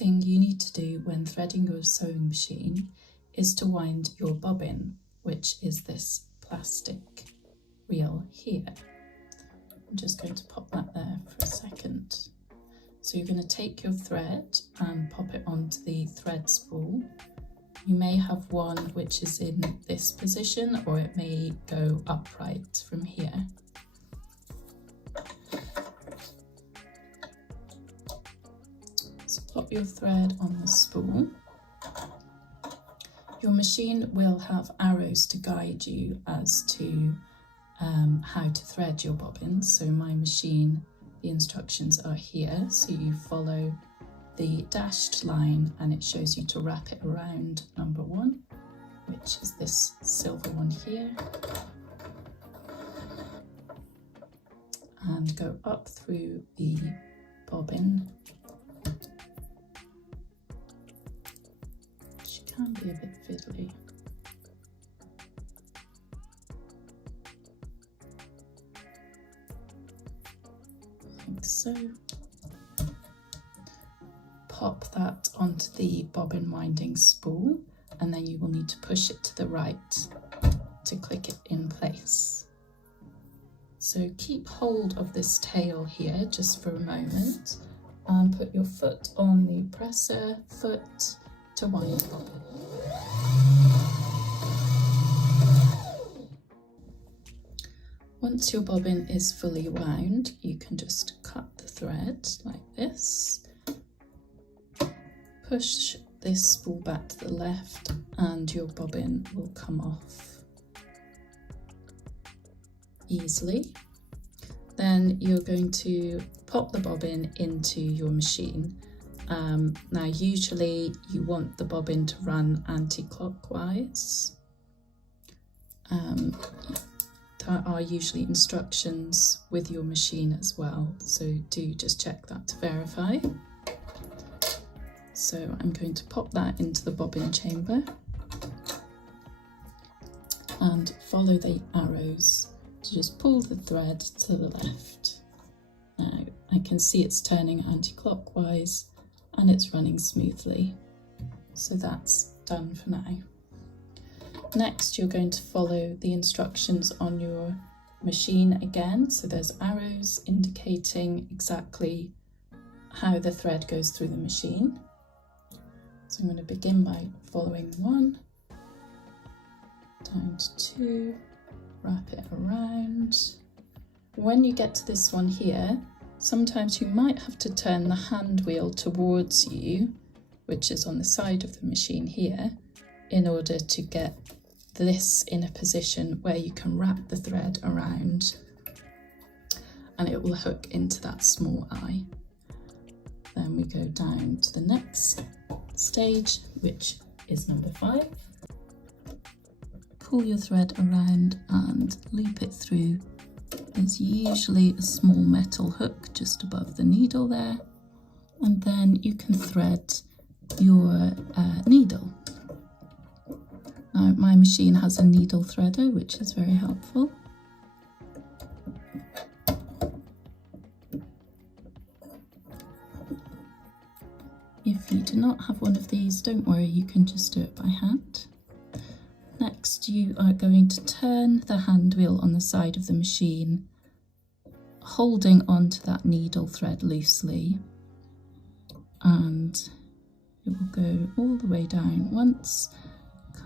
thing you need to do when threading your sewing machine is to wind your bobbin, which is this plastic reel here. I'm just going to pop that there for a second. So you're going to take your thread and pop it onto the thread spool. You may have one which is in this position, or it may go upright from here. So pop your thread on the spool. Your machine will have arrows to guide you as to how to thread your bobbins. So my machine, the instructions are here. So you follow the dashed line and it shows you to wrap it around number 1, which is this silver one here, and go up through the bobbin, which can be a bit fiddly. Like so. Pop that onto the bobbin winding spool, and then you will need to push it to the right to click it in place. So keep hold of this tail here just for a moment and put your foot on the presser foot to wind the bobbin. Once your bobbin is fully wound, you can just cut the thread like this. Push this spool back to the left and your bobbin will come off easily. Then you're going to pop the bobbin into your machine. Now usually you want the bobbin to run anti-clockwise. There are usually instructions with your machine as well, so do just check that to verify. So I'm going to pop that into the bobbin chamber and follow the arrows to just pull the thread to the left. Now I can see it's turning anti-clockwise and it's running smoothly. So that's done for now. Next, you're going to follow the instructions on your machine again. So there's arrows indicating exactly how the thread goes through the machine. So I'm going to begin by following 1, down to 2, wrap it around. When you get to this one here, sometimes you might have to turn the hand wheel towards you, which is on the side of the machine here, in order to get this in a position where you can wrap the thread around and it will hook into that small eye. Then we go down to the next stage, which is number 5. Pull your thread around and loop it through. There's usually a small metal hook just above the needle there, and then you can thread your needle. Now my machine has a needle threader, which is very helpful. If you do not have one of these, don't worry, you can just do it by hand. Next, you are going to turn the hand wheel on the side of the machine, holding onto that needle thread loosely, and it will go all the way down once,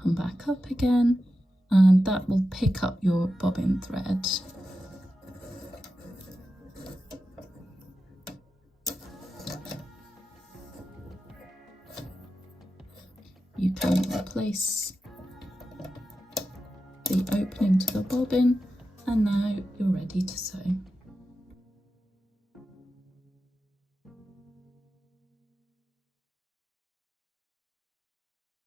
come back up again, and that will pick up your bobbin thread. You can replace the opening to the bobbin, and now you're ready to sew.